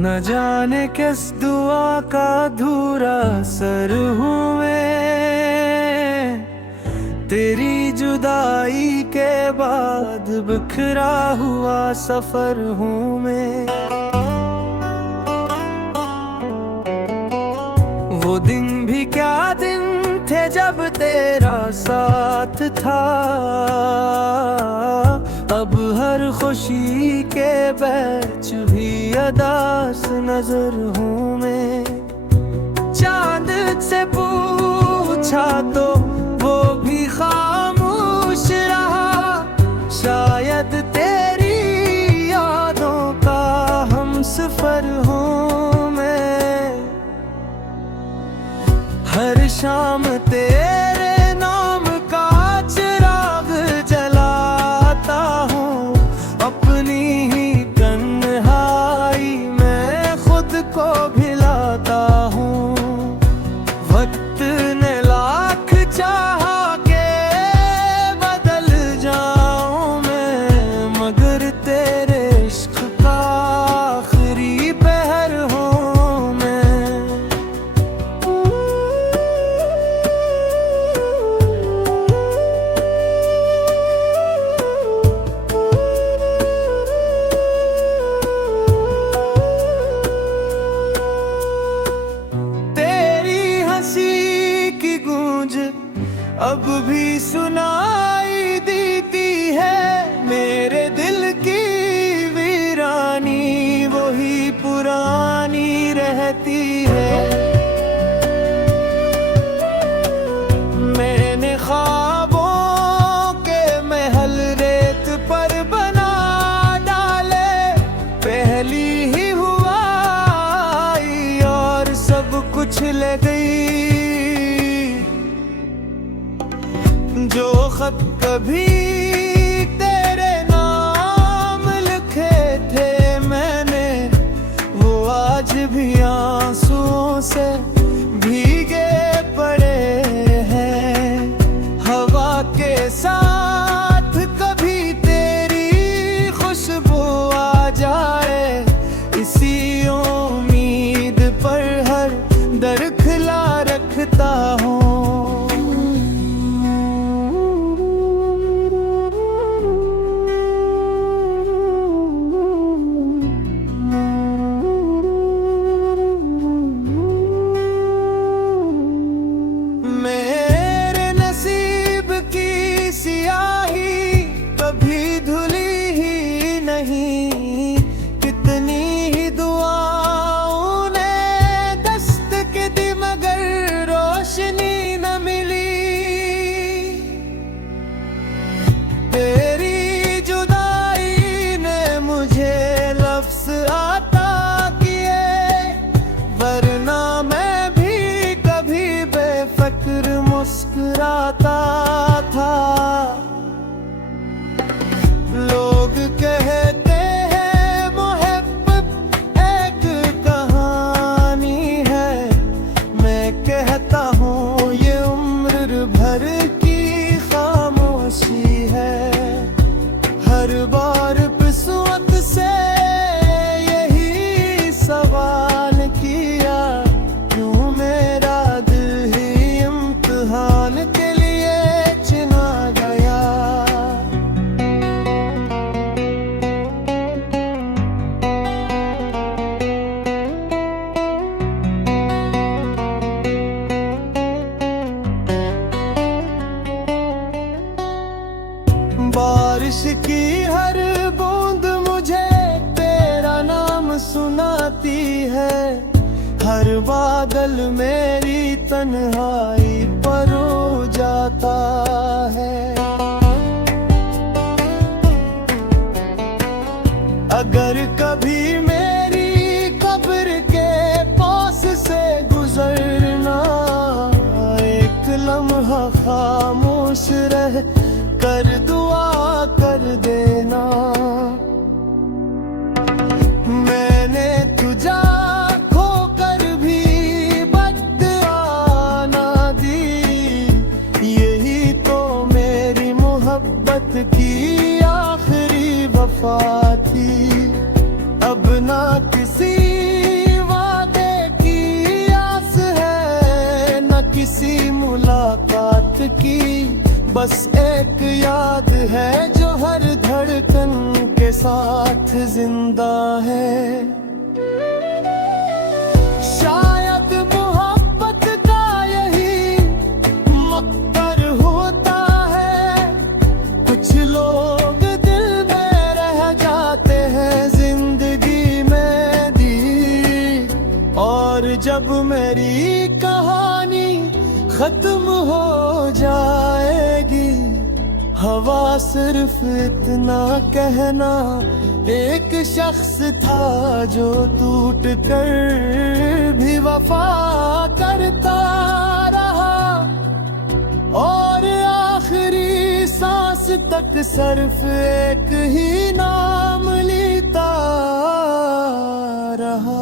न जाने किस दुआ का अधूरा असर हूँ मैं, तेरी जुदाई के बाद बिखरा हुआ सफर हूँ मैं। वो दिन भी क्या दिन थे जब तेरा साथ था, अब हर खुशी के बैच भी अदास नजर हूँ मैं। चांद से पूछा तो वो भी खामोश रहा, शायद तेरी यादों का हमसफर हूँ मैं। हर शाम तेरे नाम का चिराग जलाता हूँ, अपनी ही तन्हाई में खुद को भिलाता हूँ। वक्त ने लाख चाहा के बदल जाऊं मैं, मगर तेरे इश्क का आखिरी पहर हूँ मैं। की गूंज अब भी सुनाई देती है, मेरे दिल की वीरानी वही पुरानी रहती है। मैंने ख्वाबों के महल रेत पर बना डाले, पहली ही हुआ और सब कुछ ले गई। जो खत कभी तेरे नाम लिखे थे मैंने, वो आज भी आंसुओं से भीगे पड़े हैं। हवा के साथ कभी तेरी खुशबू आ जाए, इसी उम्मीद पर हर दर खुला रखता हूँ। कभी धुली ही नहीं, कितनी ही दुआओं ने दस्तक दी मगर रोशनी न मिली। तेरी जुदाई ने मुझे लफ्ज़ आता किए, वरना मैं भी कभी बेफिक्र मुस्कुराता था। लोग कहते हैं मोहब्बत एक कहानी है, मैं कहता हूँ ये उम्र भर की खामोशी है। हर बार किस्मत से यही सवाल किया, क्यों मेरा दिल ही इम्तिहान के लिए चुना गया। बारिश की हर बूंद मुझे तेरा नाम सुनाती है, हर बादल मेरी तन्हाई पर रो जाता है। अगर कभी मेरी कब्र के पास से गुजरना, एक लम्हा खामोश रह कर दुआ कर देना। मैंने तुझा खोकर भी बद्दुआ ना दी, यही तो मेरी मोहब्बत की आखिरी वफा थी। अब ना किसी बस एक याद है जो हर धड़कन के साथ जिंदा है। शायद मोहब्बत का यही मकसद होता है, कुछ लोग दिल में रह जाते हैं जिंदगी में दी। और जब मेरी कहानी खत्म हो जाएगी, हवा सिर्फ इतना कहना, एक शख्स था जो टूट कर भी वफा करता रहा, और आखिरी सांस तक सिर्फ एक ही नाम लेता रहा।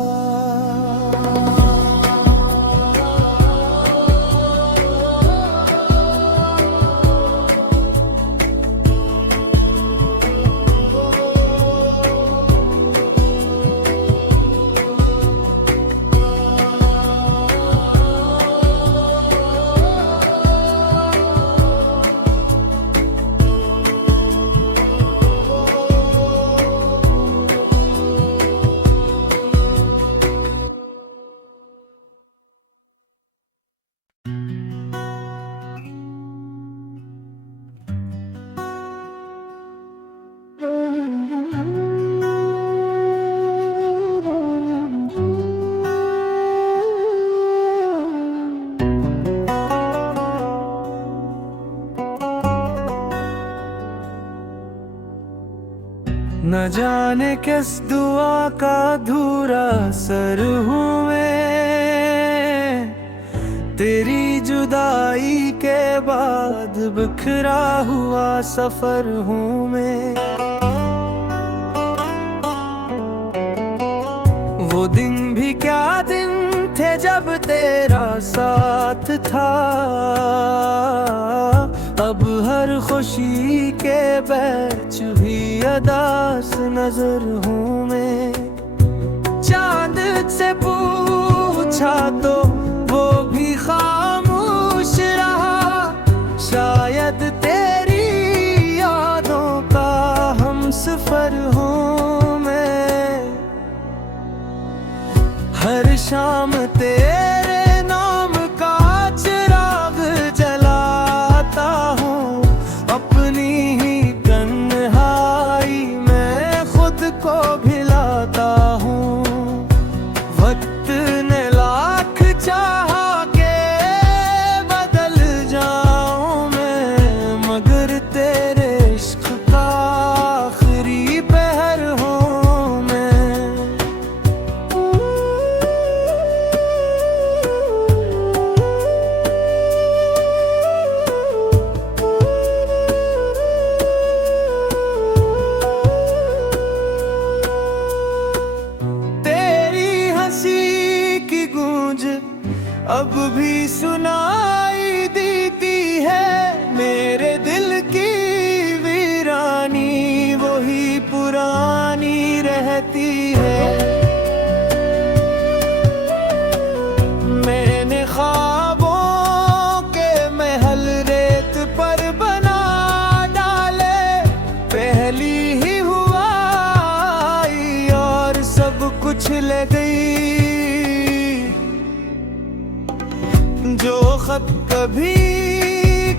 न जाने किस दुआ का अधूरा असर हूँ मैं, तेरी जुदाई के बाद बिखरा हुआ सफर हूँ मैं। वो दिन भी क्या दिन थे जब तेरा साथ था, अब हर खुशी के बैच भी अदास नजर हूँ मैं। चांद से पूछा तो वो भी खामोश रहा, शायद तेरी यादों का हमसफर हूँ मैं। हर शाम तेरे नाम का चिराग जलाता हूँ, अपनी ही तन्हाई में खुद को भिलाता हूँ। वक्त ने लाख चाहा के बदल जाऊं मैं, मगर तेरे इश्क का आखिरी पहर हूँ मैं। अब भी सुनाई देती है, मेरे दिल की वीरानी वही पुरानी रहती है। मैंने ख्वाबों के महल रेत पर बना डाले, पहली ही हुआ आई और सब कुछ ले गई। जो खत कभी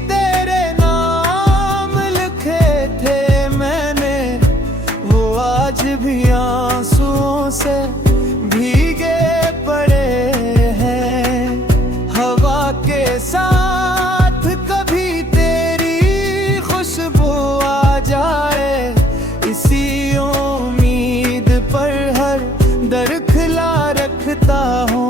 तेरे नाम लिखे थे मैंने, वो आज भी आंसुओं से भीगे पड़े हैं। हवा के साथ कभी तेरी खुशबू आ जाए, इसी उम्मीद पर हर दर खुला रखता हूँ।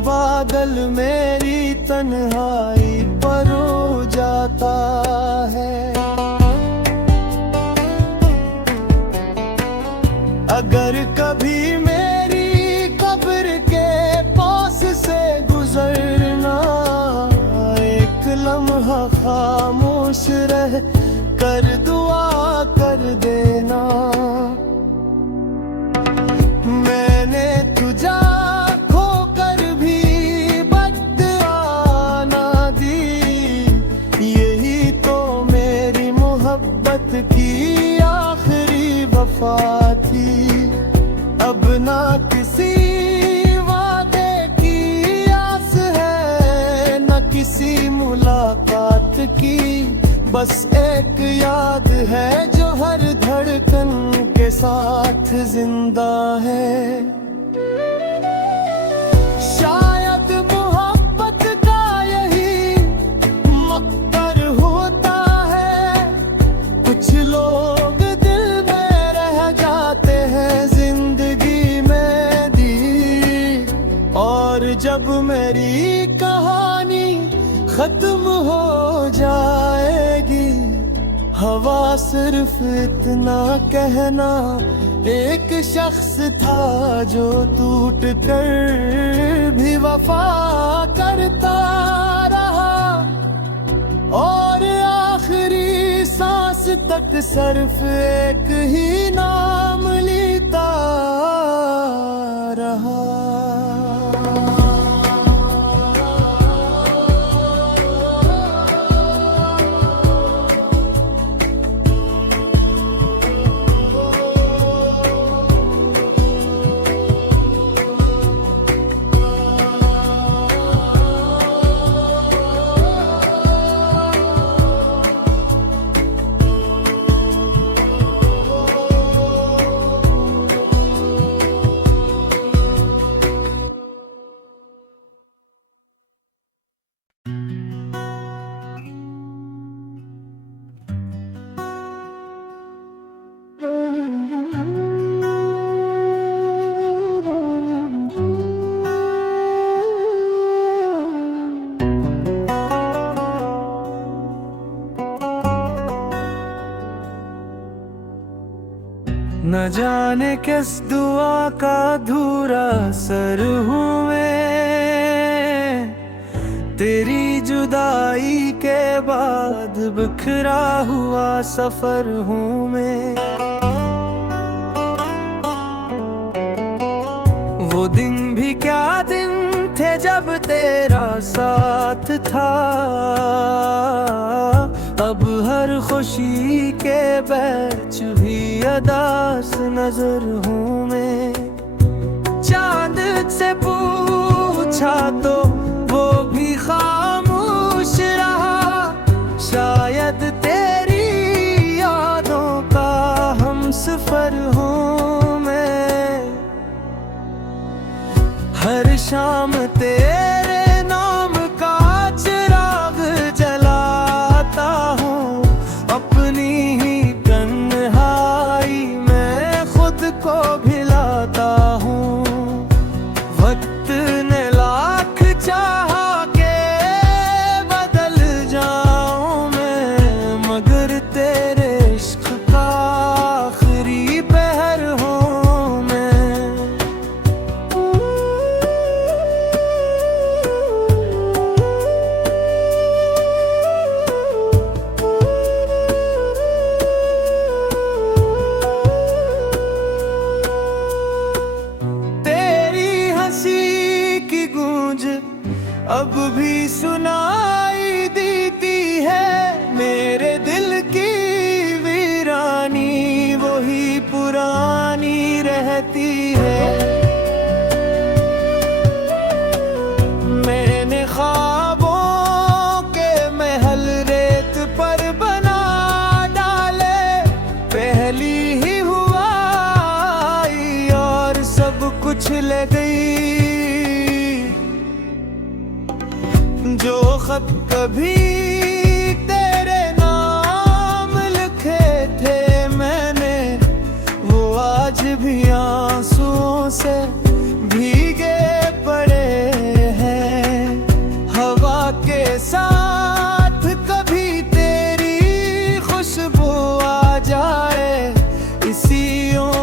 बादल मेरी तन्हाई पर हो जाता है। अगर कभी मेरी कब्र के पास से गुजरना, एक लम्हा खामोश रह कर दुआ कर देना। मैंने तुझा खोकर भी बद्दुआ ना दी, यही तो मेरी मोहब्बत की आखिरी वफा थी। अब ना किसी वादे की आस है, न किसी मुलाकात की, बस एक याद है जो हर धड़कन के साथ जिंदा है। शायद मोहब्बत का यही मकसद होता है, कुछ लोग दिल में रह जाते हैं जिंदगी में दी, और जब मेरी कहानी खत्म हो जाएगी, हवा सिर्फ इतना कहना, एक शख्स था जो टूट कर भी वफा करता रहा, और आखिरी सांस तक सिर्फ एक ही नाम लेता रहा। न जाने किस दुआ का अधूरा सर हूँ मैं, तेरी जुदाई के बाद बिखरा हुआ सफर हूँ मैं। वो दिन भी क्या दिन थे जब तेरा साथ था, अब हर खुशी के बैच भी अदास नजर हूँ मैं। चांद से पूछा तो वो भी खामोश रहा, शायद तेरी यादों का हमसफर हूँ मैं। हर शाम तेरे नाम का चिराग जलाता हूँ, अपनी ही तन्हाई में खुद को भिलाता हूँ। वक्त ने लाख चाहा के बदल जाऊं मैं, मगर तेरे इश्क का आखिरी पहर हूँ मैं। अब भी सुनाई देती है, मेरे दिल की वीरानी वही पुरानी रहती है। मैंने ख्वाबों के महल रेत पर बना डाले, पहली ही हुआ और सब कुछ ले गई। जो खत कभी तेरे नाम लिखे थे मैंने, वो आज भी आंसुओं से भीगे पड़े खुशियों